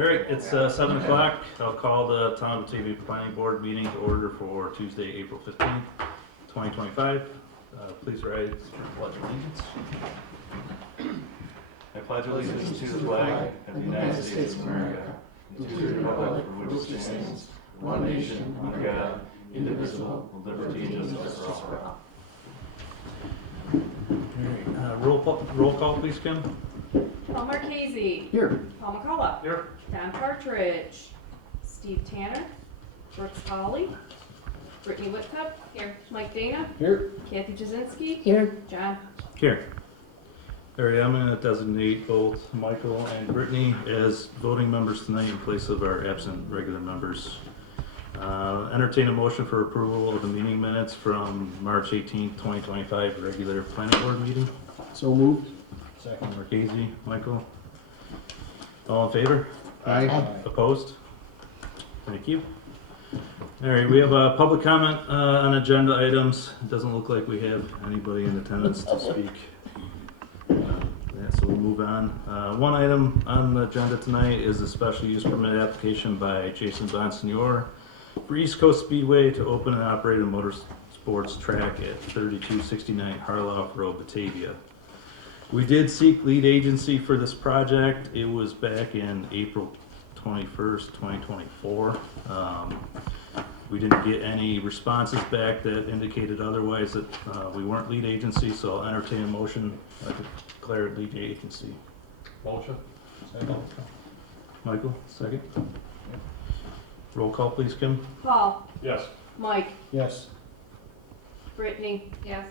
All right, it's 7 o'clock. I'll call the Town of Batavia Planning Board meeting to order for Tuesday, April 15th, 2025. Please rise for pledge of allegiance. I pledge allegiance to the flag of the United States of America, and to the republic for which it stands, one nation, under God, indivisible, with liberty and justice for all. Roll call, please, Kim. Paul Marchese. Here. Paul McCullough. Here. Don Partridge. Steve Tanner. Brooks Hawley. Brittany Whitcup. Here. Mike Dana. Here. Kathy Jasinski. Here. John. Here. All right, I'm going to designate both Michael and Brittany as voting members tonight in place of our absent regular members. Entertain a motion for approval of the meeting minutes from March 18th, 2025 regular planning board meeting. So moved. Second, Marchese, Michael. All in favor? Aye. Opposed? Thank you. All right, we have a public comment on agenda items. It doesn't look like we have anybody in attendance to speak. So we'll move on. One item on the agenda tonight is a special use permit application by Jason Bonsignore for East Coast Speedway to open and operate a motorsports track at 3269 Harloff Road, Batavia. We did seek lead agency for this project. It was back in April 21st, 2024. We didn't get any responses back that indicated otherwise that we weren't lead agency, so I'll entertain a motion to declare it lead agency. Motion. Second. Michael, second. Roll call, please, Kim. Paul. Yes. Mike. Yes. Brittany. Yes.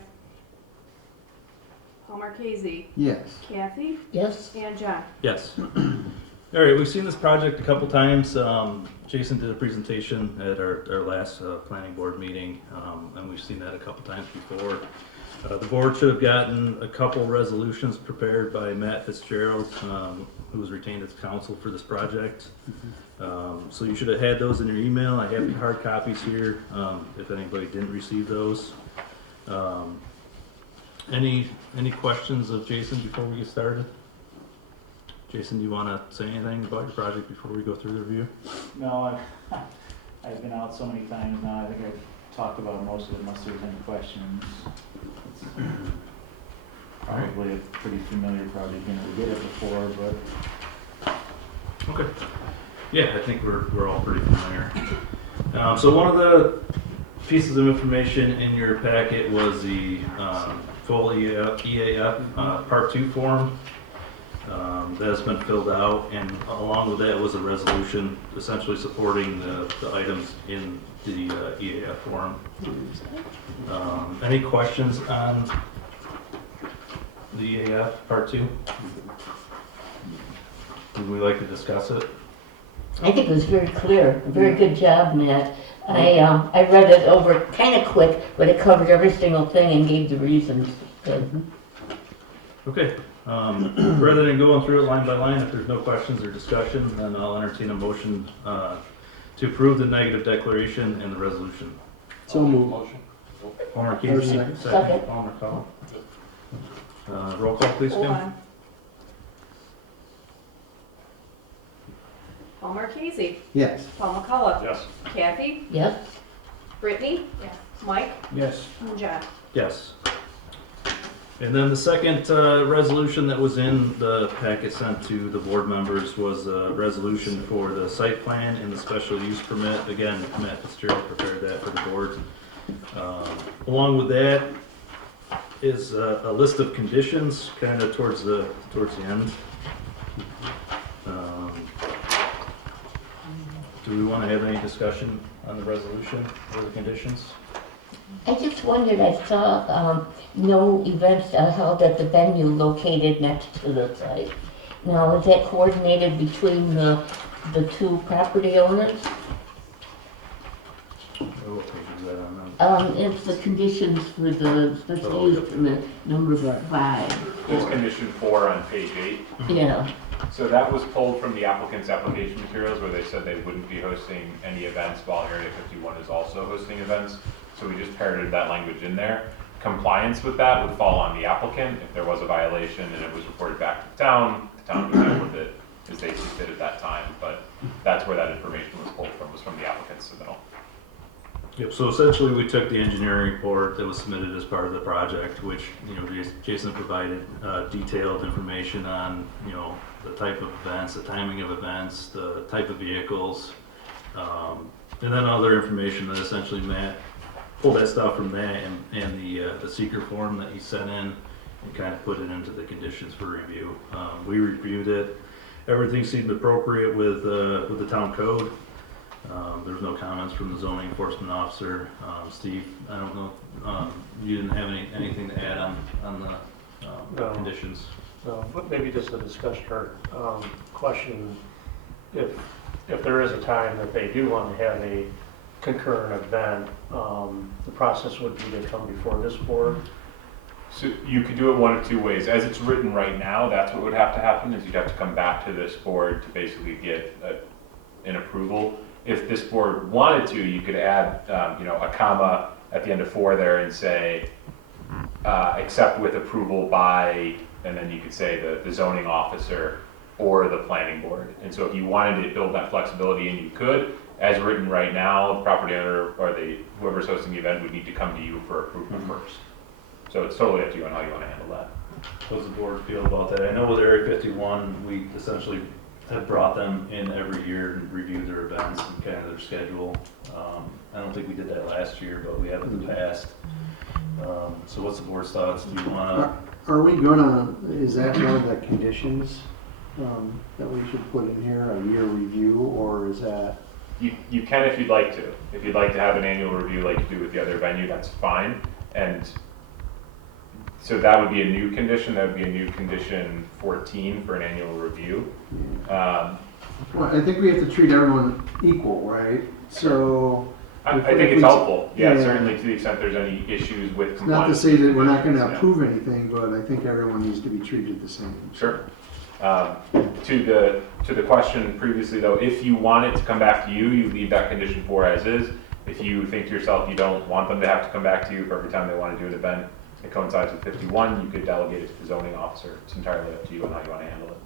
Paul Marchese. Yes. Kathy. Yes. And John. Yes. All right, we've seen this project a couple times. Jason did a presentation at our last planning board meeting, and we've seen that a couple times before. The board should have gotten a couple resolutions prepared by Matt Fitzgerald, who was retained as counsel for this project. So you should have had those in your email. I have the hard copies here, if anybody didn't receive those. Any questions of Jason before we get started? Jason, do you want to say anything about your project before we go through the review? No, I've been out so many times now, I think I've talked about most of it unless there's any questions. It's probably a pretty familiar project, you know, we did it before, but. Okay. Yeah, I think we're all pretty familiar. So one of the pieces of information in your packet was the full EAF Part 2 form. That has been filled out, and along with that was a resolution essentially supporting the items in the EAF form. Any questions on the EAF Part 2? Would we like to discuss it? I think it was very clear. Very good job, Matt. I read it over kind of quick, but it covered every single thing and gave the reasons. Good. Okay. Rather than going through it line by line, if there's no questions or discussion, then I'll entertain a motion to approve the negative declaration and the resolution. So moved. Motion. Paul Marchese, Second. second. Paul McCall. Roll call, please, Hold Kim. on. Paul Marchese. Yes. Paul McCullough. Yes. Kathy. Yes? Brittany. Yes. Mike. Yes. And John. Yes. And then the second resolution that was in the packet sent to the board members was a resolution for the site plan and the special use permit. Again, Matt Fitzgerald prepared that for the board. Along with that is a list of conditions, kind of towards the end. Do we want to have any discussion on the resolution or the conditions? I just wondered, I saw no events held at the venue located next to the site. Now, is that coordinated between the two property owners? Oh, what page is that on? It's the conditions for the special use permit, number 5. There's condition 4 on page 8. Yeah. So that was pulled from the applicant's application materials where they said they wouldn't be hosting any events while Area 51 is also hosting events. So we just parroted that language in there. Compliance with that would fall on the applicant. If there was a violation and it was reported back to the town would deal with it as they see fit at that time, but that's where that information was pulled from, was from the applicant's submittal. Yep, so essentially we took the engineering report that was submitted as part of the project, which, Jason provided detailed information on, the type of events, the timing of events, the type of vehicles, and then other information that essentially Matt pulled that stuff from that and the SEQR form that he sent in and kind of put it into the conditions for review. We reviewed it. Everything seemed appropriate with the town code. There's no comments from the zoning enforcement officer. Steve, I don't know, you didn't have anything to add on the No. conditions? No, but maybe just a discussion or question, if there is a time that they do want to have a concurrent event, the process would be to come before this board. So you could do it one of two ways. As it's written right now, that's what would have to happen, is you'd have to come back to this board to basically get an approval. If this board wanted to, you could add, a comma at the end of 4 there and say, except with approval by, and then you could say the zoning officer or the planning board. And so if you wanted to build that flexibility in, you could. As written right now, the property owner or whoever's hosting the event would need to come to you for approval first. So it's totally up to you on how you want to handle that. How does the board feel about that? I know with Area 51, we essentially have brought them in every year and reviewed their events and kind of their schedule. I don't think we did that last year, but we have in the past. So what's the board's thoughts? Do you want Are we gonna, is that one of the conditions that we should put in here, a year review, or is that? You can if you'd like to. If you'd like to have an annual review like you do with the other venue, that's fine. And so that would be a new condition. That would be a new condition 14 for an annual review. Well, I think we have to treat everyone equal, right? So, I If think we- it's helpful. Yeah, yeah. certainly to the extent there's any issues with not to compliance. say that we're not gonna Yeah. approve anything, but I think everyone needs to be treated the same. Sure. To the question previously though, if you want it to come back to you, you leave that condition 4 as is. If you think to yourself you don't want them to have to come back to you for every time they want to do an event that coincides with 51, you could delegate it to the zoning officer. It's entirely up to you on how you want to handle it.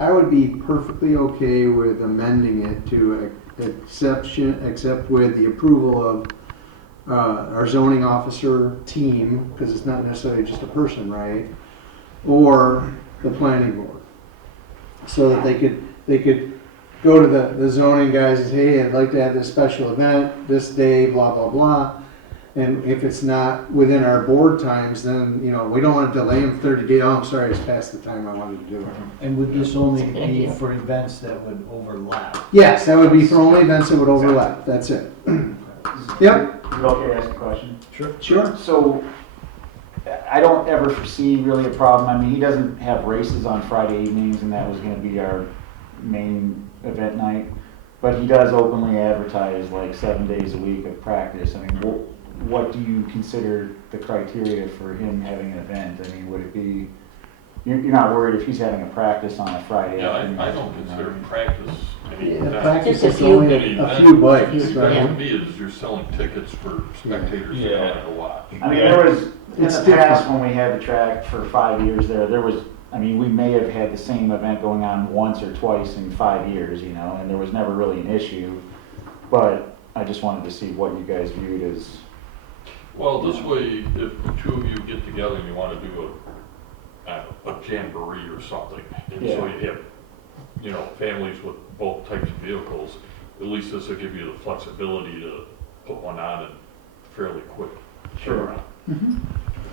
I would be perfectly okay with amending it to except with the approval of our zoning officer team, because it's not necessarily just a person, right? Or the planning board. So that they could go to the zoning guys and say, hey, I'd like to have this special event, this day, blah, blah, blah. And if it's not within our board times, then, we don't want to delay them 30 days. Oh, I'm sorry, it's past the time I wanted to do it. And would this only be for events that would overlap? Yes, that would be for only events that would overlap. That's it. Yep, Is it okay to ask a question? sure. So, I don't ever foresee really a problem. I mean, he doesn't have races on Friday evenings, and that was gonna be our main event night. But he does openly advertise like 7 days a week of practice. I mean, what do you consider the criteria for him having an event? I mean, would it be, you're not worried if he's having a practice on a Friday Yeah, afternoon? I don't consider practice any Yeah, event. practice Just a is only few. a few bites, Event to right? me is you're selling tickets for spectators to Yeah. come and watch. I mean, there was, in It's the past, different. when we had the track for 5 years there was, I mean, we may have had the same event going on once or twice in 5 years, and there was never really an issue. But I just wanted to see what you guys viewed as. Well, this way, if the two of you get together and you want to do a jamboree or something, and so Yeah. you have, families with both types of vehicles, at least this will give you the flexibility to put one on in fairly quick turnaround.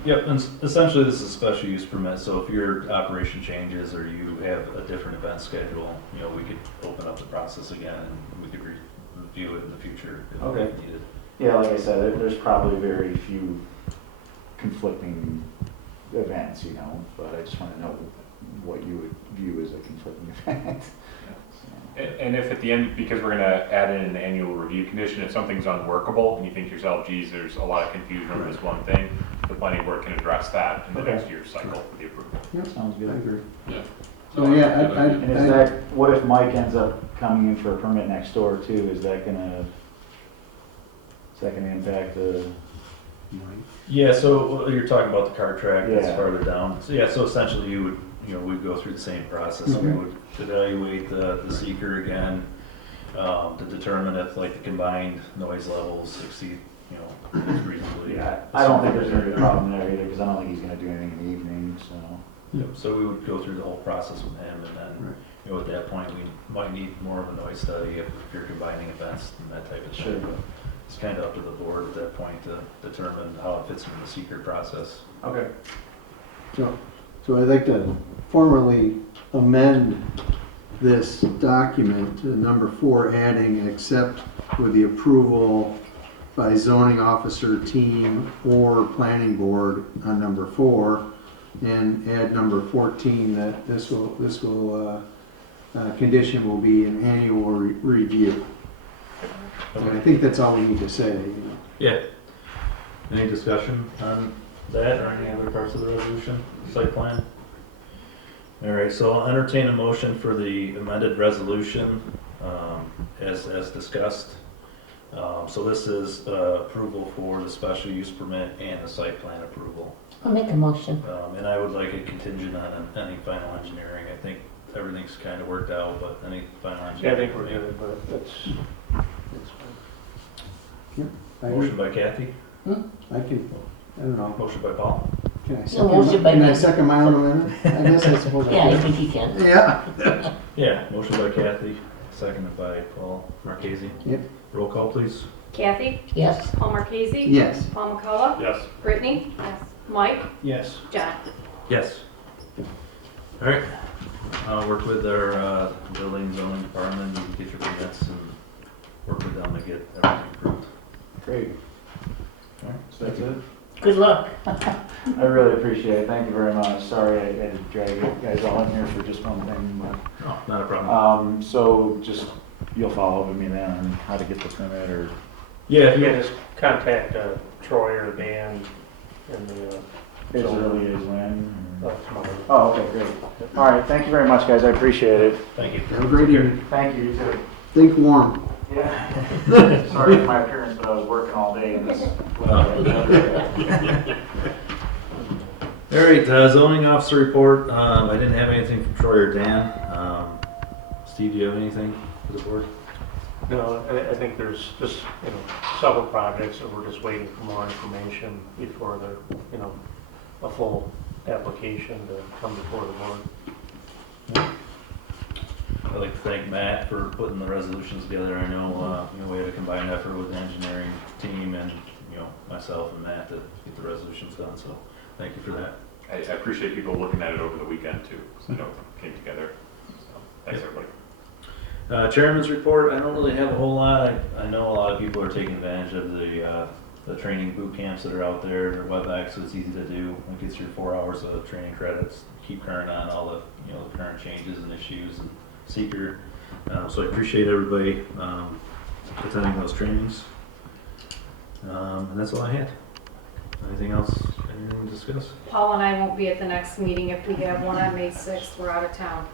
Yep, and essentially this is a special use permit, so if your operation changes or you have a different event schedule, we could open up the process again and we could review it in the future if Okay. needed. Yeah, like I said, there's probably very few conflicting events, but I just want to know what you would view as a conflicting event. And if at the end, because we're gonna add in an annual review condition, if something's unworkable and you think to yourself, geez, there's a lot of confusion over this one thing, the planning board can address that in the Okay. next year's cycle for the approval. Sounds I good. agree. Yeah. So, No, yeah, that's a good idea. And is that, what if Mike ends up coming in for a permit next door too? Is that gonna impact the? Yeah, so you're talking about the car track that's Yeah. farther down. So yeah, so essentially you would we'd go through the same process. We would evaluate the seeker again, to determine if like the combined noise levels exceed, reasonably. Yeah, I don't think there's gonna be a problem there either, because I don't think he's gonna do anything in the evening, so. Yep, so we would go through the whole process with him, and then, Right. at that point, we might need more of a noise study if you're combining events and that type of thing. Sure. But it's kind of up to the board at that point to determine how it fits into the seeker process. Okay. So I'd like to formally amend this document to number 4, adding except with the approval by zoning officer, team, or planning board on number 4, and add number 14 that this condition will be an annual review. And I think that's all we need to say. Yeah. Any discussion on that or any other parts of the resolution, site plan? All right, so I'll entertain a motion for the amended resolution, as discussed. So this is approval for the special use permit and the site plan approval. I'll make a motion. And I would like a contingent on any final engineering. I think everything's kind of worked out, but any final Yeah, I engineering. think we're good, but it's fine. Motion by Kathy, I don't know. motion by Paul. Can I motion by can I me. second my own amendment? I guess I suppose I Yeah, I can. think he can. Yeah. Yeah, motion by Kathy, seconded by Paul Marchese. Yep. Roll call, please. Kathy, Yes. Paul Marchese, Yes. Paul McCullough, Yes. Brittany, Mike, Yes. John. Yes. All right, I'll work with our building zoning department, and get your permits and work with them to get everything approved. Great. All right. So that's it? Good luck. I really appreciate it. Thank you very much. Sorry I had to drag you guys all in here for just one thing, but. Oh, not a problem. So just, you'll follow up with me then on how to get the permit or? Yeah, if You you can just contact Troy or Dan in the, As early as when? tomorrow. Oh, okay, great. All right, thank you very much, guys. I appreciate it. thank you. Have a great evening. Thank you, you too. Think warm. Yeah. Sorry for my appearance, but I was working all day in this. All right, zoning officer report. I didn't have anything from Troy or Dan. Steve, do you have anything for the board? No, I think there's just, several projects that we're just waiting for more information before they're, a full application to come before the board. I'd like to thank Matt for putting the resolutions together. I know, we had a combined effort with the engineering team and, myself and Matt to get the resolutions done, so thank you for that. I appreciate people looking at it over the weekend too, because I know it came together. So, thanks, everybody. Chairman's report, I don't really have a whole lot. I know a lot of people are taking advantage of the training boot camps that are out there. They're WebEx, so it's easy to do. It gets your 4 hours of training credits, keep current on all the, the current changes and issues and seeker. So I appreciate everybody attending those trainings. And that's all I had. Anything else? Anything to discuss? Paul and I won't be at the next meeting. If we have one on May 6th, we're out of town.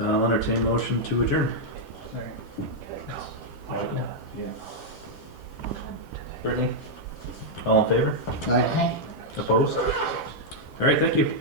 I'll entertain a motion to adjourn. Yeah. Brittany? All in favor? Aye. Opposed? All right, thank you.